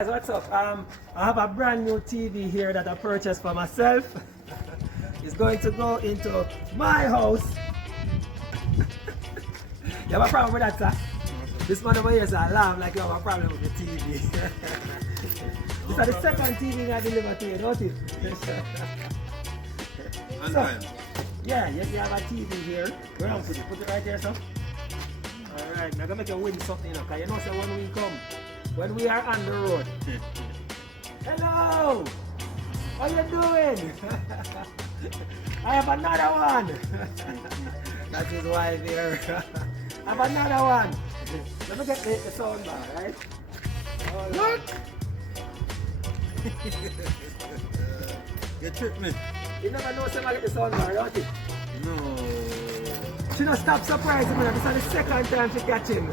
What's up? I have a brand new TV here that I purchased for myself. It's going to go into my house. You have a problem with that, sir? This one over here is a laugh like you have a problem with the TV. This is the second TV I delivered to you, don't it? So, yeah, you have a TV here. Where am I put it? Put it right there, sir. Alright, now I'm going to make you win something, because you know so when we come, when we are on the road. Hello! How you doing? I have another one. That's his wife here. I have another one. Let me get the sound bar, right? What? You tricked me. You never know somebody get the sound bar, don't you? No. She don't stop surprising me. This is the second time she catch him.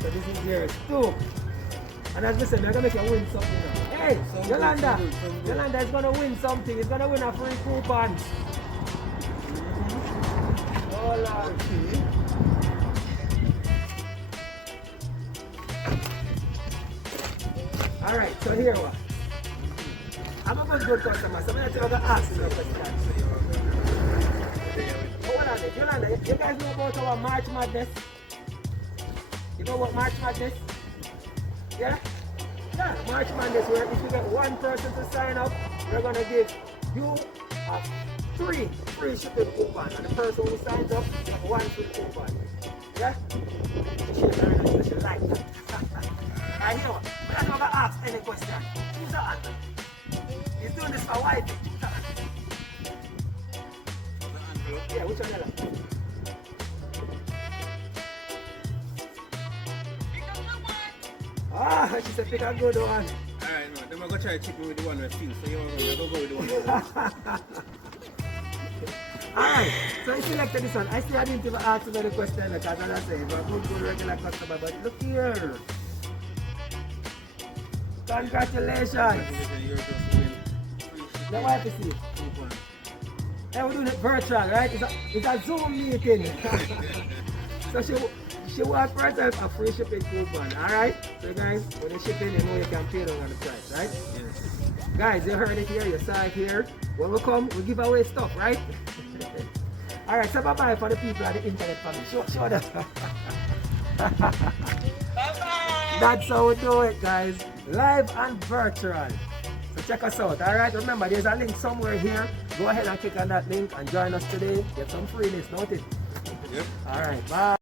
So this is yours too. And as I said, I'm going to make you win something now. Hey, Yolanda! Yolanda is going to win something. He's going to win a free coupon. Oh, Lord. Alright, so here what? I'm a good customer, so I'm going to ask you a question. Hold on, Yolanda, you guys know about our March Madness? You know what March Madness? Yeah? Yeah, March Madness, where if you get one person to sign up, we're going to give you a free shipping coupon. And the person who signs up, you have one free coupon. Yeah? She like that. I hear what? But I'm not going to ask any question. Who's the answer? He's doing this for wife. Yeah, which one you like? Ah, she said pick a good one. Alright, no, then I'm going to try to check me with the one with you. So you're going to go with the one with Alright, so I selected this one. I still didn't even ask you the question because as I say, you're a good regular customer, but look here. Congratulations. You're just winning. Now what to see? Hey, we're doing it virtual, right? It's a Zoom meeting. So she wants for herself a free shipping coupon, alright? So guys, when you're shipping, you know you can pay down on the price, right? Yes. Guys, you heard it here, you saw it here. When we come, we give away stuff, right? Alright, so bye-bye for the people at the internet family. Show them. Bye-bye! That's how we do it, guys. Live and virtual. So check us out, alright? Remember, there's a link somewhere here. Go ahead and click on that link and join us today. Get some freeness, don't it? Yep. Alright, bye.